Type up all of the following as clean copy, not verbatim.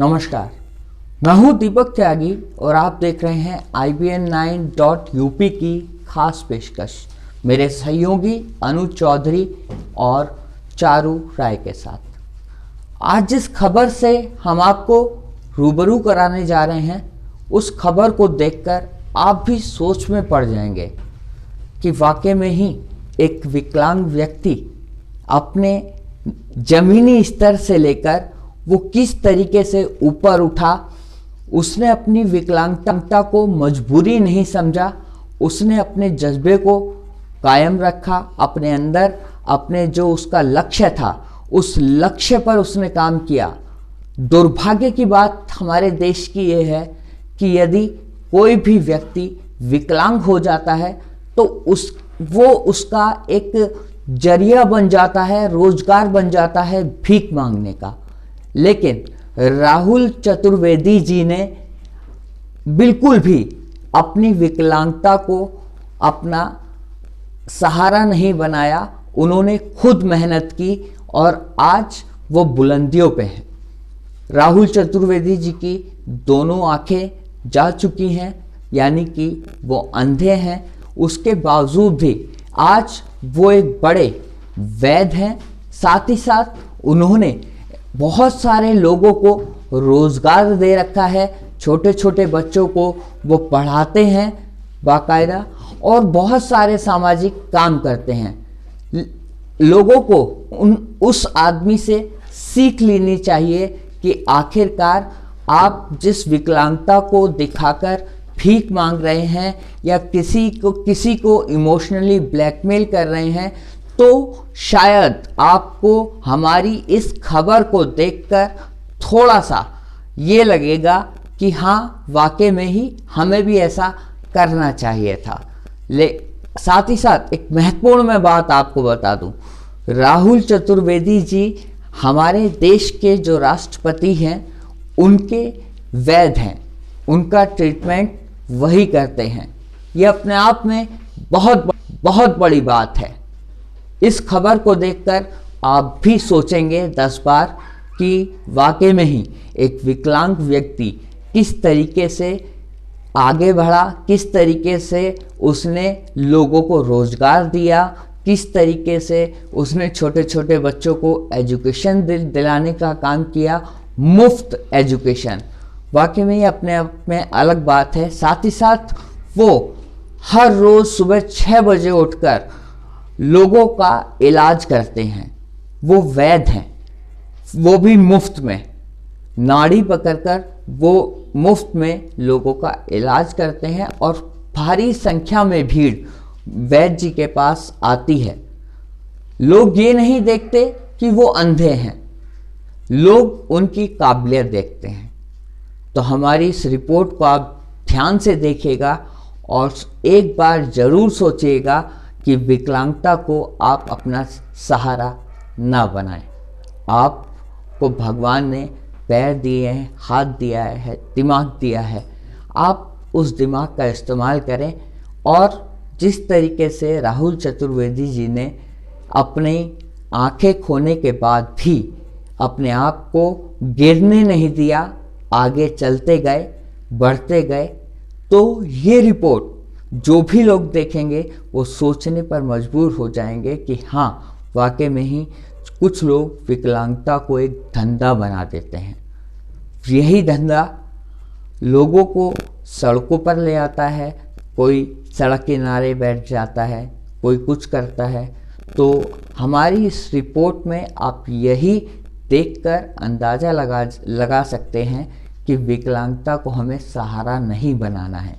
नमस्कार, मैं हूं दीपक त्यागी और आप देख रहे हैं IBN9.UP की खास पेशकश मेरे सहयोगी अनुज चौधरी और चारू राय के साथ। आज जिस खबर से हम आपको रूबरू कराने जा रहे हैं, उस खबर को देखकर आप भी सोच में पड़ जाएंगे कि वाकई में ही एक विकलांग व्यक्ति अपने जमीनी स्तर से लेकर वो किस तरीके से ऊपर उठा। उसने अपनी विकलांगता को मजबूरी नहीं समझा, उसने अपने जज्बे को कायम रखा अपने अंदर। अपने जो उसका लक्ष्य था, उस लक्ष्य पर उसने काम किया। दुर्भाग्य की बात हमारे देश की ये है कि यदि कोई भी व्यक्ति विकलांग हो जाता है तो वो उसका एक जरिया बन जाता है, रोजगार बन जाता है भीख मांगने का। लेकिन राहुल चतुर्वेदी जी ने बिल्कुल भी अपनी विकलांगता को अपना सहारा नहीं बनाया। उन्होंने खुद मेहनत की और आज वो बुलंदियों पे हैं। राहुल चतुर्वेदी जी की दोनों आंखें जा चुकी हैं, यानी कि वो अंधे हैं। उसके बावजूद भी आज वो एक बड़े वैद्य हैं। साथ ही साथ उन्होंने बहुत सारे लोगों को रोजगार दे रखा है। छोटे छोटे बच्चों को वो पढ़ाते हैं बाकायदा और बहुत सारे सामाजिक काम करते हैं। लोगों को उस आदमी से सीख लेनी चाहिए कि आखिरकार आप जिस विकलांगता को दिखाकर भीख मांग रहे हैं या किसी को इमोशनली ब्लैकमेल कर रहे हैं, तो शायद आपको हमारी इस खबर को देखकर थोड़ा सा ये लगेगा कि हाँ, वाकई में ही हमें भी ऐसा करना चाहिए था। साथ ही साथ एक महत्वपूर्ण मैं बात आपको बता दूं, राहुल चतुर्वेदी जी हमारे देश के जो राष्ट्रपति हैं, उनके वैद्य हैं। उनका ट्रीटमेंट वही करते हैं। ये अपने आप में बहुत बड़ी बात है। इस खबर को देखकर आप भी सोचेंगे 10 बार कि वाकई में ही एक विकलांग व्यक्ति किस तरीके से आगे बढ़ा, किस तरीके से उसने लोगों को रोजगार दिया, किस तरीके से उसने छोटे छोटे बच्चों को एजुकेशन दिलाने का काम किया, मुफ्त एजुकेशन। वाकई में ये अपने आप में अलग बात है। साथ ही साथ वो हर रोज़ सुबह 6 बजे उठकर लोगों का इलाज करते हैं। वो वैद्य हैं, वो भी मुफ्त में। नाड़ी पकड़कर वो मुफ्त में लोगों का इलाज करते हैं और भारी संख्या में भीड़ वैद्य जी के पास आती है। लोग ये नहीं देखते कि वो अंधे हैं, लोग उनकी काबिलियत देखते हैं। तो हमारी इस रिपोर्ट को आप ध्यान से देखिएगा और एक बार ज़रूर सोचिएगा कि विकलांगता को आप अपना सहारा ना बनाएं। आपको भगवान ने पैर दिए हैं, हाथ दिया है, दिमाग दिया है। आप उस दिमाग का इस्तेमाल करें और जिस तरीके से राहुल चतुर्वेदी जी ने अपनी आंखें खोने के बाद भी अपने आप को गिरने नहीं दिया, आगे चलते गए, बढ़ते गए, तो ये रिपोर्ट जो भी लोग देखेंगे वो सोचने पर मजबूर हो जाएंगे कि हाँ, वाकई में ही कुछ लोग विकलांगता को एक धंधा बना देते हैं। यही धंधा लोगों को सड़कों पर ले आता है। कोई सड़क किनारे बैठ जाता है, कोई कुछ करता है। तो हमारी इस रिपोर्ट में आप यही देखकर अंदाज़ा लगा सकते हैं कि विकलांगता को हमें सहारा नहीं बनाना है,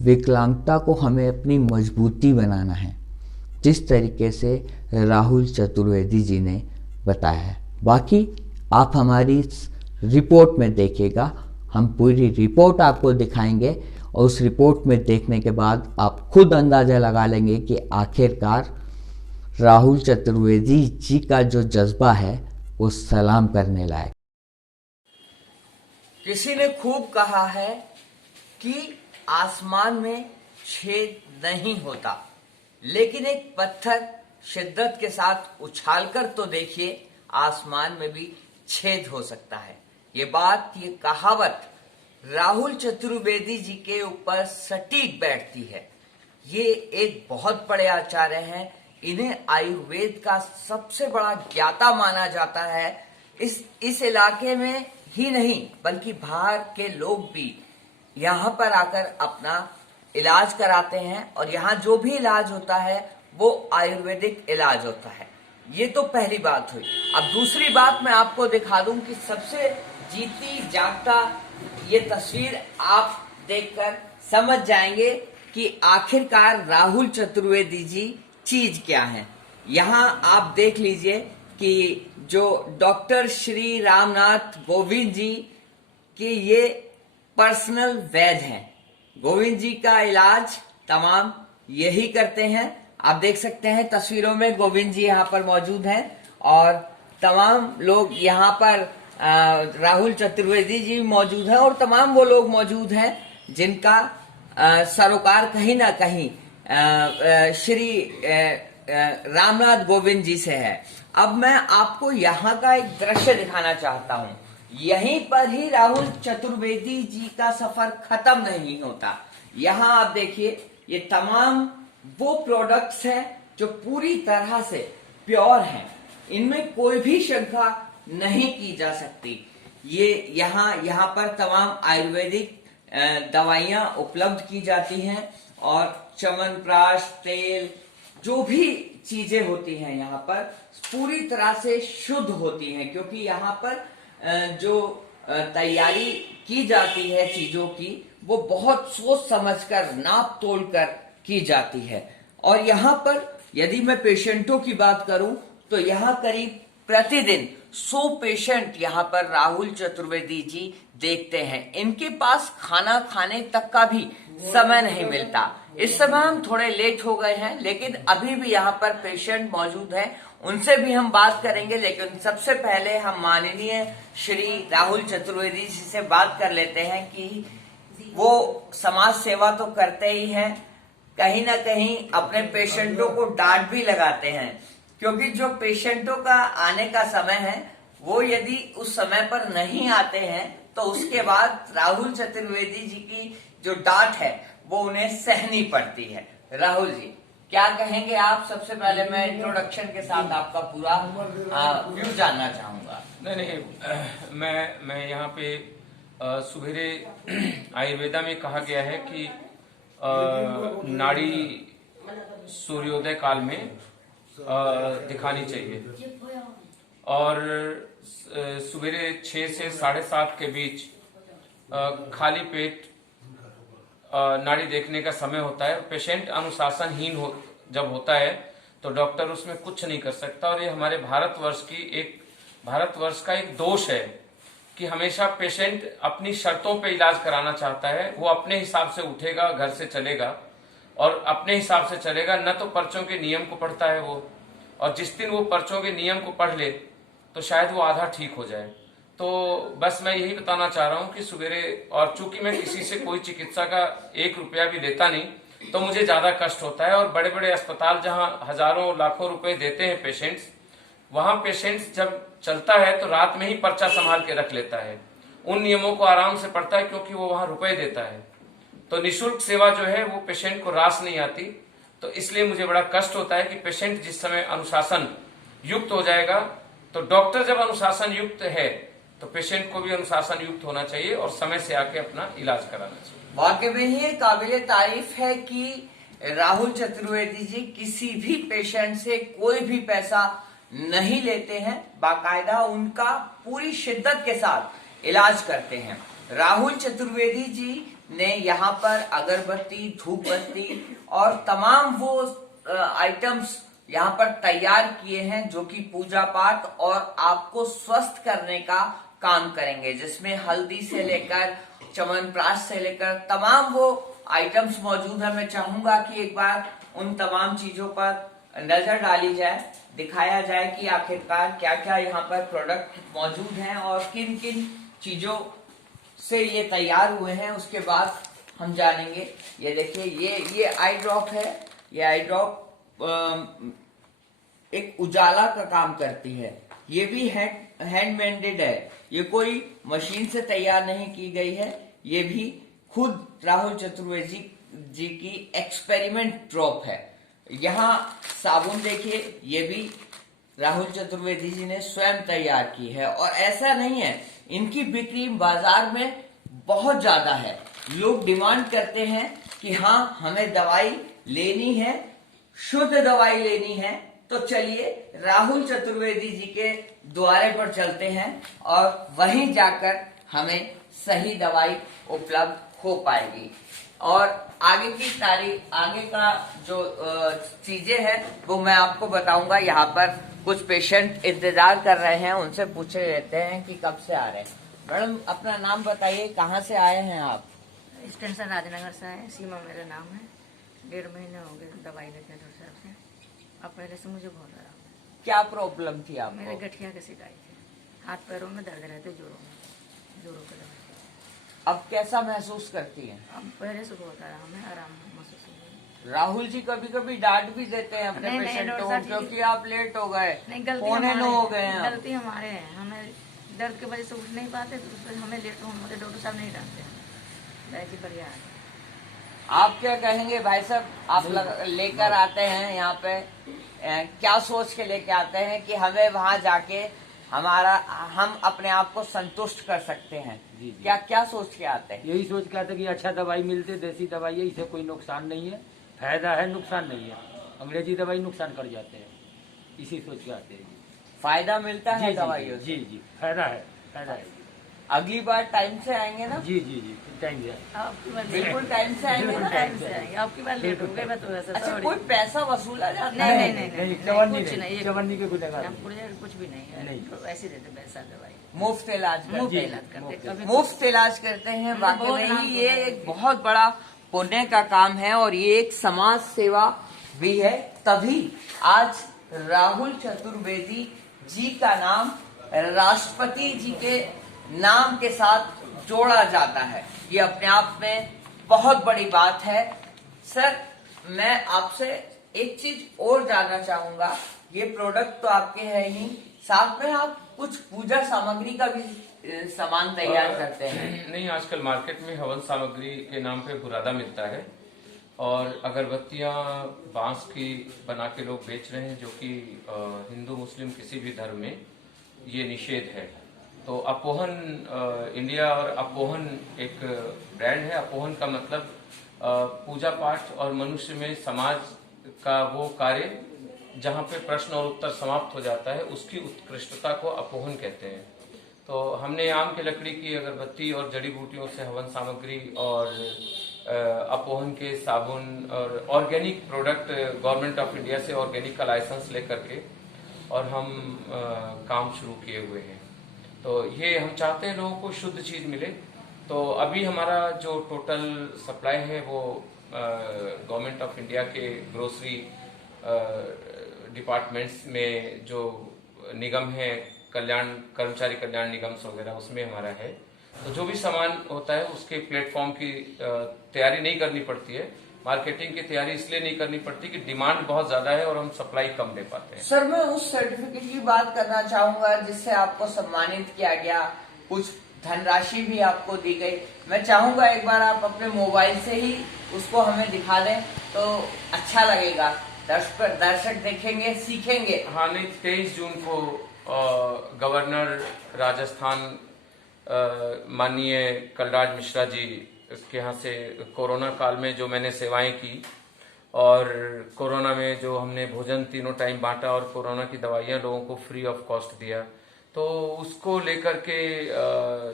विकलांगता को हमें अपनी मजबूती बनाना है, जिस तरीके से राहुल चतुर्वेदी जी ने बताया है। बाकी आप हमारी इस रिपोर्ट में देखिएगा, हम पूरी रिपोर्ट आपको दिखाएंगे और उस रिपोर्ट में देखने के बाद आप खुद अंदाज़ा लगा लेंगे कि आखिरकार राहुल चतुर्वेदी जी का जो जज्बा है वो सलाम करने लायक। किसी ने खूब कहा है कि आसमान में छेद नहीं होता, लेकिन एक पत्थर शिद्दत के साथ उछालकर तो देखिए, आसमान में भी छेद हो सकता है। ये बात, ये कहावत राहुल चतुर्वेदी जी के ऊपर सटीक बैठती है। ये एक बहुत बड़े आचार्य हैं, इन्हें आयुर्वेद का सबसे बड़ा ज्ञाता माना जाता है। इस इलाके में ही नहीं बल्कि बाहर के लोग भी यहाँ पर आकर अपना इलाज कराते हैं और यहाँ जो भी इलाज होता है वो आयुर्वेदिक इलाज होता है। ये तो पहली बात हुई। अब दूसरी बात मैं आपको दिखा दूं कि सबसे जीती जागता ये तस्वीर आप देखकर समझ जाएंगे कि आखिरकार राहुल चतुर्वेदी जी चीज क्या है। यहाँ आप देख लीजिए कि जो डॉक्टर श्री रामनाथ गोविंद जी के ये पर्सनल वैद्य हैं। गोविंद जी का इलाज तमाम यही करते हैं। आप देख सकते हैं तस्वीरों में गोविंद जी यहाँ पर मौजूद हैं और तमाम लोग यहाँ पर राहुल चतुर्वेदी जी मौजूद हैं और तमाम वो लोग मौजूद हैं जिनका सरोकार कहीं ना कहीं श्री रामनाथ गोविंद जी से है। अब मैं आपको यहाँ का एक दृश्य दिखाना चाहता हूँ। यहीं पर ही राहुल चतुर्वेदी जी का सफर खत्म नहीं होता। यहाँ आप देखिए ये तमाम वो प्रोडक्ट्स हैं जो पूरी तरह से प्योर हैं, इनमें कोई भी शंका नहीं की जा सकती। ये यहाँ पर तमाम आयुर्वेदिक दवाइयाँ उपलब्ध की जाती हैं और च्यवनप्राश, तेल, जो भी चीजें होती हैं यहाँ पर पूरी तरह से शुद्ध होती हैं, क्योंकि यहाँ पर जो तैयारी की जाती है चीजों की वो बहुत सोच समझकर नाप तोल कर की जाती है। और यहाँ पर यदि मैं पेशेंटों की बात करूं तो यहाँ करीब प्रतिदिन 100 पेशेंट यहाँ पर राहुल चतुर्वेदी जी देखते हैं। इनके पास खाना खाने तक का भी समय नहीं मिलता। इस समय हम थोड़े लेट हो गए हैं, लेकिन अभी भी यहाँ पर पेशेंट मौजूद हैं, उनसे भी हम बात करेंगे। लेकिन सबसे पहले हम माननीय श्री राहुल चतुर्वेदी जी से बात कर लेते हैं कि वो समाज सेवा तो करते ही हैं, कहीं ना कहीं अपने पेशेंटों को डांट भी लगाते हैं, क्योंकि जो पेशेंटों का आने का समय है वो यदि उस समय पर नहीं आते हैं तो उसके बाद राहुल चतुर्वेदी जी की जो डांट है वो उन्हें सहनी पड़ती है। राहुल जी क्या कहेंगे आप? सबसे पहले मैं इंट्रोडक्शन के साथ आपका पूरा व्यू जानना चाहूंगा। नहीं, मैं यहाँ पे सुबेरे आयुर्वेदा में कहा गया है कि नाड़ी सूर्योदय काल में दिखानी चाहिए और सवेरे 6 से 7:30 के बीच खाली पेट नाड़ी देखने का समय होता है। पेशेंट अनुशासनहीन जब होता है तो डॉक्टर उसमें कुछ नहीं कर सकता। और ये हमारे भारतवर्ष का एक दोष है कि हमेशा पेशेंट अपनी शर्तों पे इलाज कराना चाहता है। वो अपने हिसाब से उठेगा, घर से चलेगा और अपने हिसाब से चलेगा, न तो पर्चों के नियम को पढ़ता है वो। और जिस दिन वो पर्चों के नियम को पढ़ ले तो शायद वो आधा ठीक हो जाए। तो बस मैं यही बताना चाह रहा हूँ कि सवेरे, और चूंकि मैं किसी से कोई चिकित्सा का 1 रुपया भी लेता नहीं तो मुझे ज्यादा कष्ट होता है। और बड़े बड़े अस्पताल जहाँ हजारों लाखों रुपए देते हैं पेशेंट्स, वहां पेशेंट्स जब चलता है तो रात में ही पर्चा संभाल के रख लेता है, उन नियमों को आराम से पढ़ता है क्योंकि वो वहां रुपए देता है। तो निःशुल्क सेवा जो है वो पेशेंट को रास नहीं आती। तो इसलिए मुझे बड़ा कष्ट होता है कि पेशेंट जिस समय अनुशासन युक्त हो जाएगा, तो डॉक्टर जब अनुशासन युक्त है तो पेशेंट को भी अनुशासन युक्त होना चाहिए और समय से आके अपना इलाज कराना चाहिए। वाकई में ये काबिले तारीफ है कि राहुल चतुर्वेदी जी किसी भी पेशेंट से कोई भी पैसा नहीं लेते हैं, बाकायदा उनका पूरी शिद्दत के साथ इलाज करते हैं। राहुल चतुर्वेदी जी ने यहाँ पर अगरबत्ती, धूप बत्ती और तमाम वो आइटम्स यहाँ पर तैयार किए हैं जो कि पूजा पाठ और आपको स्वस्थ करने का काम करेंगे, जिसमें हल्दी से लेकर च्यवनप्राश से लेकर तमाम वो आइटम्स मौजूद है। मैं चाहूंगा कि एक बार उन तमाम चीजों पर नजर डाली जाए, दिखाया जाए कि आखिरकार क्या क्या यहाँ पर प्रोडक्ट मौजूद हैं और किन किन चीजों से ये तैयार हुए हैं। उसके बाद हम जानेंगे। ये देखिए, ये आई ड्रॉप है। ये आई ड्रॉप एक उजाला का काम करती है। ये भी है हैंडमेडेड है, ये कोई मशीन से तैयार नहीं की गई है, ये भी खुद राहुल चतुर्वेदी जी की एक्सपेरिमेंट ड्रॉप है। यहाँ साबुन देखिए, ये भी राहुल चतुर्वेदी जी ने स्वयं तैयार की है। और ऐसा नहीं है, इनकी बिक्री बाजार में बहुत ज्यादा है। लोग डिमांड करते हैं कि हाँ हमें दवाई लेनी है, शुद्ध दवाई लेनी है, तो चलिए राहुल चतुर्वेदी जी के द्वारे पर चलते हैं और वहीं जाकर हमें सही दवाई उपलब्ध हो पाएगी। और आगे की तारीख, आगे का जो चीजें हैं वो मैं आपको बताऊंगा। यहाँ पर कुछ पेशेंट इंतजार कर रहे हैं, उनसे पूछे लेते हैं कि कब से आ रहे हैं। मैडम अपना नाम बताइए, कहाँ से आए हैं आप? स्टेशन राजनगर से आए, सीमा मेरा नाम है। 1.5 महीने हो गए दवाई लेते हैं डॉक्टर साहब से। अब पहले से मुझे बहुत आराम है। क्या प्रॉब्लम थी आपको? मेरे गठिया की शिकायत है, हाथ पैरों में दर्द रहते, जोरों के दर्द। अब कैसा महसूस करती हैं? अब पहले से बहुत आराम है, आराम महसूस हो रहा है। राहुल जी कभी कभी डांट भी देते हैं अपने नहीं, पेशेंट डॉक्टर को, साहब जी, क्योंकि आप लेट हो गए, नहीं, गलती पौने 9 हो गए हैं। गलती हमारे है, हमें दर्द की वजह से उठ नहीं पाते, तो उस वजह हमें लेट हमारे डॉक्टर साहब नहीं डांटते हैं। जी बढ़िया है। आप क्या कहेंगे भाई साहब? आप लेकर आते हैं यहाँ पे, क्या सोच के लेके आते हैं कि हमें वहाँ जाके हम अपने आप को संतुष्ट कर सकते हैं? जी। क्या क्या सोच के आते हैं? यही सोच के आते कि अच्छा दवाई मिलते, देसी दवाई है, इसे कोई नुकसान नहीं है, फायदा है, नुकसान नहीं है। अंग्रेजी दवाई नुकसान कर जाते हैं, इसी सोच के आते हैं। फायदा मिलता है जी, दवाइयों से? जी जी, फायदा है, फायदा है। अगली बार टाइम से आएंगे ना? जी जी जी, टाइम है। आपकी बार बिल्कुल टाइम से आएंगे ना? टाइम से आएंगे, आपकी बार लेट हो गई, मैं थोड़ा सा अच्छा, sorry। कोई पैसा वसूला जाता नहीं है? नहीं नहीं नहीं, चवन्नी कुछ नहीं, नहीं, चवन्नी के कुछ लगा कुछ भी नहीं है, नहीं। तो ऐसे देते पैसा दवाई, मुफ्त इलाज मुफ्त करते हैं। इलाज करते, कभी मुफ्त इलाज करते हैं। बहुत वाकई में नाम ही ये सुना है। एक बहुत बड़ा पुण्य का काम है और ये एक समाज सेवा भी है। तभी आज राहुल चतुर्वेदी जी का नाम राष्ट्रपति जी के नाम के साथ जोड़ा जाता है। ये अपने आप में बहुत बड़ी बात है। सर, मैं आपसे एक चीज और जानना चाहूंगा। ये प्रोडक्ट तो आपके है ही, साथ में आप कुछ पूजा सामग्री का भी सामान तैयार करते हैं? नहीं, आजकल मार्केट में हवन सामग्री के नाम पे बुरादा मिलता है और अगरबत्तियां बांस की बना के लोग बेच रहे हैं, जो कि हिंदू मुस्लिम किसी भी धर्म में ये निषेध है। तो अपोहन इंडिया और अपोहन एक ब्रांड है। अपोहन का मतलब पूजा पाठ और मनुष्य में समाज का वो कार्य जहाँ पे प्रश्न और उत्तर समाप्त हो जाता है, उसकी उत्कृष्टता को अपोहन कहते हैं। तो हमने आम की लकड़ी की अगरबत्ती और जड़ी बूटियों से हवन सामग्री और अपोहन के साबुन और organic product government of India से ऑर्गेनिक का लाइसेंस लेकर के और हम काम शुरू किए हुए हैं। तो ये हम चाहते हैं लोगों को शुद्ध चीज मिले। तो अभी हमारा जो टोटल सप्लाई है वो गवर्नमेंट ऑफ इंडिया के ग्रोसरी डिपार्टमेंट्स में जो निगम है, कल्याण कर्मचारी कल्याण निगम वगैरह, उसमें हमारा है। तो जो भी सामान होता है उसके प्लेटफॉर्म की तैयारी नहीं करनी पड़ती है। मार्केटिंग की तैयारी इसलिए नहीं करनी पड़ती कि डिमांड बहुत ज्यादा है और हम सप्लाई कम दे पाते हैं। सर, मैं उस सर्टिफिकेट की बात करना चाहूंगा जिससे आपको सम्मानित किया गया, कुछ धनराशि भी आपको दी गई। मैं चाहूंगा एक बार आप अपने मोबाइल से ही उसको हमें दिखा दें तो अच्छा लगेगा। दर्शक देखेंगे, सीखेंगे। हाँ, नहीं, 23 जून को गवर्नर राजस्थान माननीय कलराज मिश्रा जी के यहाँ से कोरोना काल में जो मैंने सेवाएं की और कोरोना में जो हमने भोजन 3 टाइम बांटा और कोरोना की दवाइयाँ लोगों को फ्री ऑफ कॉस्ट दिया, तो उसको लेकर के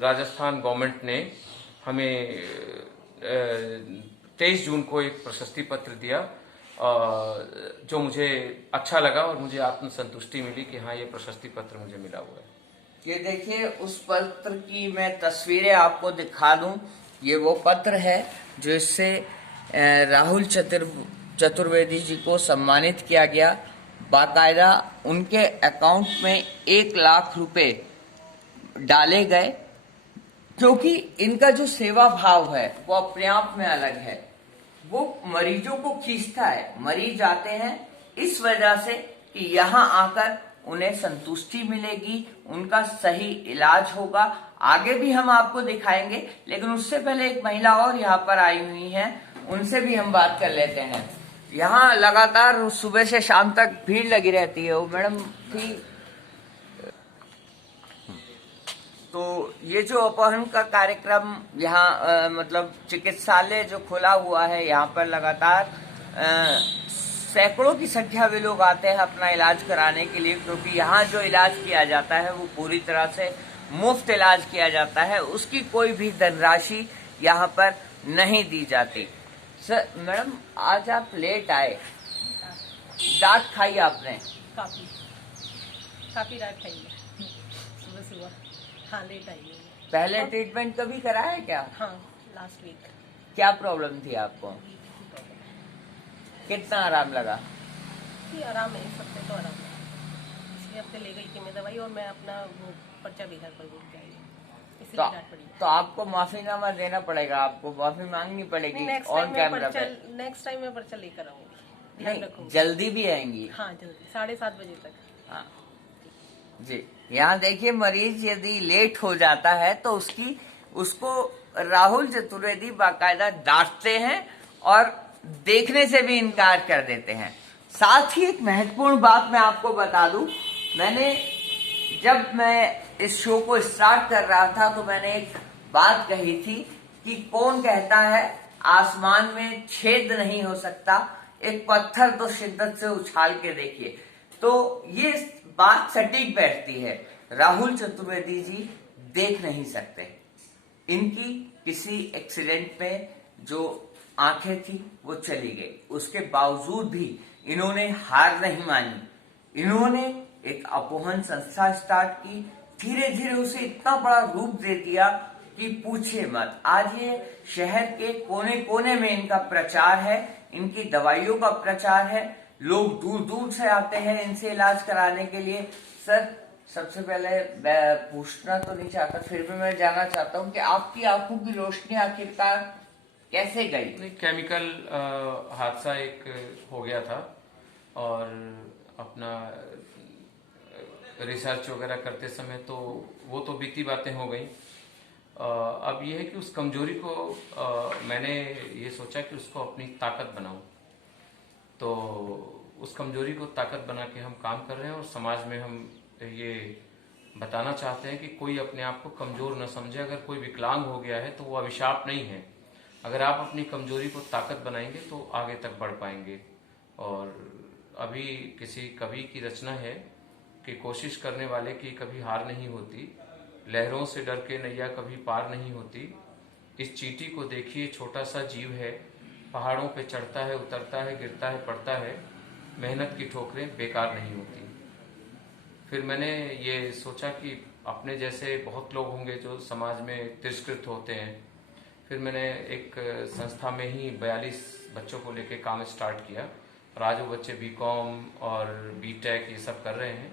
राजस्थान गवर्नमेंट ने हमें 23 जून को एक प्रशस्ति पत्र दिया, जो मुझे अच्छा लगा और मुझे आत्मसंतुष्टि मिली कि हाँ, ये प्रशस्ति पत्र मुझे मिला हुआ है। ये देखिए, उस पत्र की मैं तस्वीरें आपको दिखा दूं। ये वो पत्र है जो इससे राहुल चतुर्वेदी जी को सम्मानित किया गया। बाकायदा उनके अकाउंट में 1 लाख रुपए डाले गए, क्योंकि इनका जो सेवा भाव है वो अपने आप में अलग है। वो मरीजों को खींचता है। मरीज आते हैं इस वजह से कि यहाँ आकर उन्हें संतुष्टि मिलेगी, उनका सही इलाज होगा। आगे भी हम आपको दिखाएंगे, लेकिन उससे पहले एक महिला और यहाँ पर आई हुई है, उनसे भी हम बात कर लेते हैं। यहाँ लगातार सुबह से शाम तक भीड़ लगी रहती है। वो मैडम थी, तो ये जो अपहरण का कार्यक्रम यहाँ मतलब चिकित्सालय जो खुला हुआ है, यहाँ पर लगातार सैकड़ों की संख्या में लोग आते हैं अपना इलाज कराने के लिए, क्योंकि यहाँ जो इलाज किया जाता है वो पूरी तरह से मुफ्त इलाज किया जाता है, उसकी कोई भी धनराशि यहाँ पर नहीं दी जाती। सर मैडम, आज आप लेट आए, डांट खाई आपने? काफी डांट खाई है सुबह सुबह। हाँ, लेट आई है। पहले ट्रीटमेंट कभी कराया है क्या? हाँ, लास्ट वीक। क्या प्रॉब्लम थी आपको? कितना आराम लगा? आराम है, इस हफ्ते तो आराम है। पिछले हफ्ते ले गई थी मैं दवाई, और मैं अपना वो पर्चा भी घर पर भूल के आई, इसलिए डांट पड़ी। तो आपको माफीनामा देना पड़ेगा, आपको माफी मांगनी पड़ेगी ऑन कैमरा पे। नेक्स्ट टाइम मैं पर्चा लेकर आऊंगी, ध्यान नहीं, रखूंगी। जल्दी भी आएंगी? हाँ, जल्दी 7:30 बजे तक। हाँ जी, यहाँ देखिए, मरीज यदि लेट हो जाता है तो उसको राहुल चतुर्वेदी बाकायदा डांटते हैं और देखने से भी इनकार कर देते हैं। साथ ही एक महत्वपूर्ण बात मैं आपको बता दूं, जब मैं इस शो को स्टार्ट कर रहा था तो मैंने एक बात कही थी कि कौन कहता है आसमान में छेद नहीं हो सकता, एक पत्थर तो शिद्दत से उछाल के देखिए। तो ये बात सटीक बैठती है। राहुल चतुर्वेदी जी देख नहीं सकते। इनकी किसी एक्सीडेंट में जो आंखें थी वो चली गई, उसके बावजूद भी इन्होंने हार नहीं मानी। इन्होंने एक अपहरण संस्था स्टार्ट की, धीरे धीरे उसे इतना बड़ा रूप दे दिया कि पूछिए मत। आज ये शहर के कोने कोने में इनका प्रचार है, इनकी दवाइयों का प्रचार है, लोग दूर दूर से आते हैं इनसे इलाज कराने के लिए। सर, सबसे पहले मैं पूछना तो नहीं चाहता, फिर भी मैं जानना चाहता हूँ कि आपकी आंखों की रोशनी आखिरकार कैसे गई? नहीं, केमिकल हादसा एक हो गया था और अपना रिसर्च वगैरह करते समय तो वो तो बीती बातें हो गई। अब ये है कि उस कमजोरी को मैंने ये सोचा कि उसको अपनी ताकत बनाऊं, तो उस कमजोरी को ताकत बना के हम काम कर रहे हैं और समाज में हम ये बताना चाहते हैं कि कोई अपने आप को कमजोर न समझे। अगर कोई विकलांग हो गया है तो वो अभिशाप नहीं है। अगर आप अपनी कमजोरी को ताकत बनाएंगे तो आगे तक बढ़ पाएंगे। और अभी किसी कवि की रचना है कि कोशिश करने वाले की कभी हार नहीं होती, लहरों से डर के नैया कभी पार नहीं होती। इस चींटी को देखिए, छोटा सा जीव है, पहाड़ों पे चढ़ता है, उतरता है, गिरता है, पड़ता है, मेहनत की ठोकरें बेकार नहीं होती। फिर मैंने ये सोचा कि अपने जैसे बहुत लोग होंगे जो समाज में तिरस्कृत होते हैं। फिर मैंने एक संस्था में ही 42 बच्चों को लेके काम स्टार्ट किया और आज वो बच्चे बीकॉम और बीटेक ये सब कर रहे हैं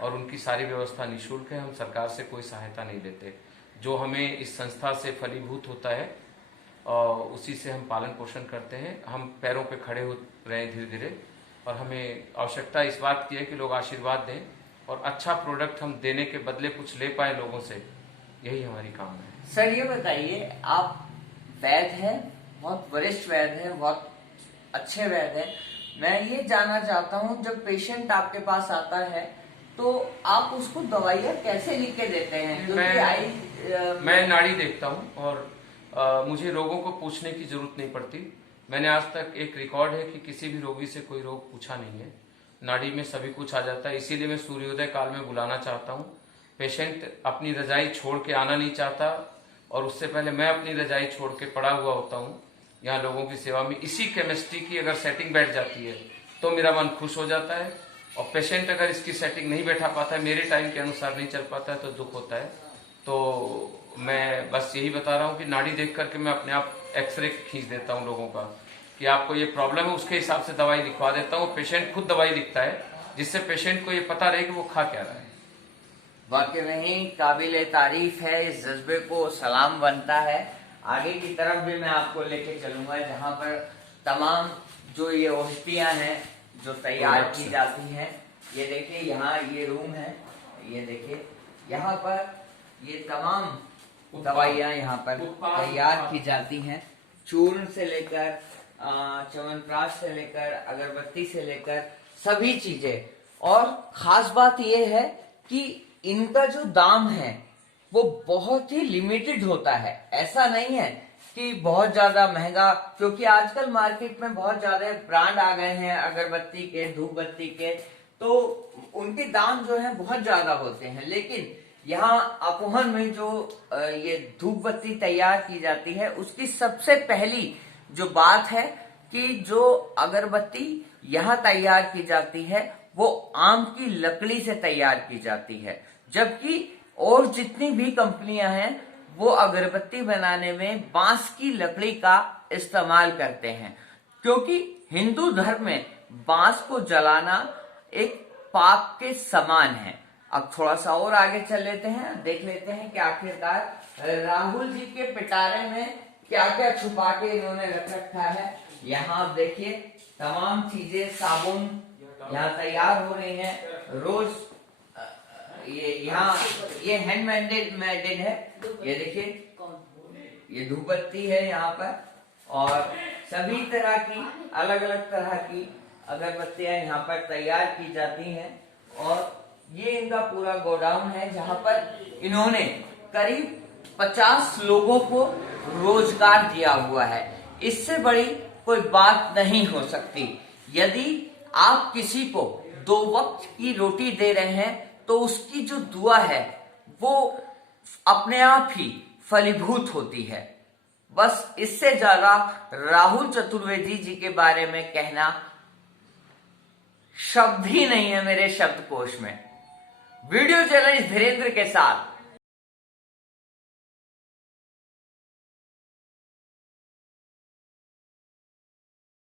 और उनकी सारी व्यवस्था निःशुल्क है। हम सरकार से कोई सहायता नहीं लेते। जो हमें इस संस्था से फलीभूत होता है और उसी से हम पालन पोषण करते हैं। हम पैरों पे खड़े हो रहे हैं धीरे धीरे और हमें आवश्यकता इस बात की है कि लोग आशीर्वाद दें और अच्छा प्रोडक्ट हम देने के बदले कुछ ले पाए लोगों से, यही हमारी काम है। सर ये बताइए, आप वैद्य हैं, बहुत वरिष्ठ वैद्य हैं, बहुत अच्छे वैद्य हैं। मैं ये जानना चाहता हूँ, जब पेशेंट आपके पास आता है तो आप उसको दवाइयाँ कैसे लिख के देते हैं? मैं नाड़ी देखता हूँ और मुझे रोगों को पूछने की जरूरत नहीं पड़ती। मैंने आज तक एक रिकॉर्ड है कि किसी भी रोगी से कोई रोग पूछा नहीं है। नाड़ी में सभी कुछ आ जाता है। इसीलिए मैं सूर्योदय काल में बुलाना चाहता हूँ। पेशेंट अपनी रजाई छोड़ के आना नहीं चाहता और उससे पहले मैं अपनी रजाई छोड़ के पड़ा हुआ होता हूँ यहाँ लोगों की सेवा में। इसी केमिस्ट्री की अगर सेटिंग बैठ जाती है तो मेरा मन खुश हो जाता है और पेशेंट अगर इसकी सेटिंग नहीं बैठा पाता है, मेरे टाइम के अनुसार नहीं चल पाता है तो दुख होता है। तो मैं बस यही बता रहा हूँ कि नाड़ी देख करके मैं अपने आप एक्सरे खींच देता हूँ लोगों का कि आपको ये प्रॉब्लम है, उसके हिसाब से दवाई लिखवा देता हूँ। पेशेंट खुद दवाई लिखता है जिससे पेशेंट को ये पता रहे कि वो खा क्या रहा है। वाकई में ही काबिले तारीफ है, इस जज्बे को सलाम बनता है। आगे की तरफ भी मैं आपको लेके चलूंगा जहां पर तमाम जो ये औषधियां हैं जो तैयार की जाती हैं ये देखिए यहाँ ये रूम है, ये देखिए यहाँ पर ये तमाम दवाइयाँ यहाँ पर तैयार की जाती हैं, चूर्ण से लेकर च्यवनप्राश से लेकर अगरबत्ती से लेकर सभी चीजें। और खास बात यह है कि इनका जो दाम है वो बहुत ही लिमिटेड होता है। ऐसा नहीं है कि बहुत ज्यादा महंगा, क्योंकि आजकल मार्केट में बहुत ज्यादा ब्रांड आ गए हैं अगरबत्ती के, धूप बत्ती के, तो उनके दाम जो है बहुत ज्यादा होते हैं। लेकिन यहाँ अपोहन में जो ये धूप बत्ती तैयार की जाती है, उसकी सबसे पहली जो बात है कि जो अगरबत्ती यहाँ तैयार की जाती है वो आम की लकड़ी से तैयार की जाती है, जबकि और जितनी भी कंपनियां हैं वो अगरबत्ती बनाने में बांस की लकड़ी का इस्तेमाल करते हैं, क्योंकि हिंदू धर्म में बांस को जलाना एक पाप के समान है। अब थोड़ा सा और आगे चल लेते हैं, देख लेते हैं कि आखिरकार राहुल जी के पिटारे में क्या क्या छुपा के इन्होंने रख रखा है। यहाँ आप देखिए तमाम चीजें, साबुन यहाँ तैयार हो रही हैं रोज। ये यहाँ ये हैंड मेडेड है, ये देखिए ये धूप बत्ती है यहाँ पर, और सभी तरह की अलग अलग तरह की अगरबत्तियां यहाँ पर तैयार की जाती हैं। और ये इनका पूरा गोडाउन है जहाँ पर इन्होंने करीब 50 लोगों को रोजगार दिया हुआ है। इससे बड़ी कोई बात नहीं हो सकती। यदि आप किसी को 2 वक्त की रोटी दे रहे हैं तो उसकी जो दुआ है वो अपने आप ही फलीभूत होती है। बस इससे ज्यादा राहुल चतुर्वेदी जी के बारे में कहना शब्द ही नहीं है मेरे शब्दकोश में। वीडियो जर्नलिस्ट धीरेन्द्र के साथ